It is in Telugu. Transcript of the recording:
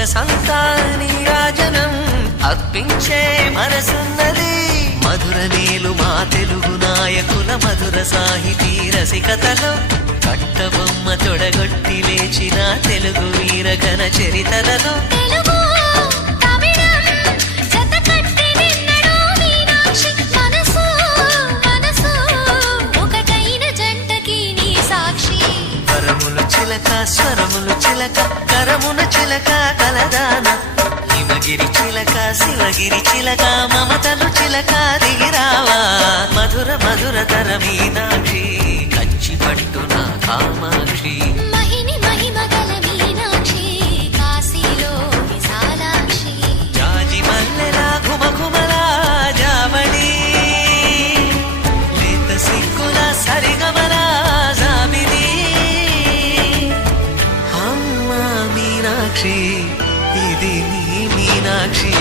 సొగసంతా నీరాజనం అర్పించే మనసున్నది. మధుర నీలు మా తెలుగు నాయకుల మధుర సాహితీ రసికతలో కట్టబొమ్మ తొడగొట్టి లేచిన తెలుగు వీరగణ చరితలలో స్వరములు చిలక కరమున చిలక కలదాన హిమగిరి చిలక శివగిరి చిలక మమతలు చిలక దిగిరావా మధుర మధుర తర మీనాక్షి కంచి పట్టున కామాక్షి మహిని మహిమగల మీనాక్షి కాశీలో విశాలాక్షి జాజి మల్లెలా ఘుమఘుమలా జావళి లేత సిగ్గుల సరిగమలా జాబిలి మీనాక్షి ఇది నీ మీనాక్షి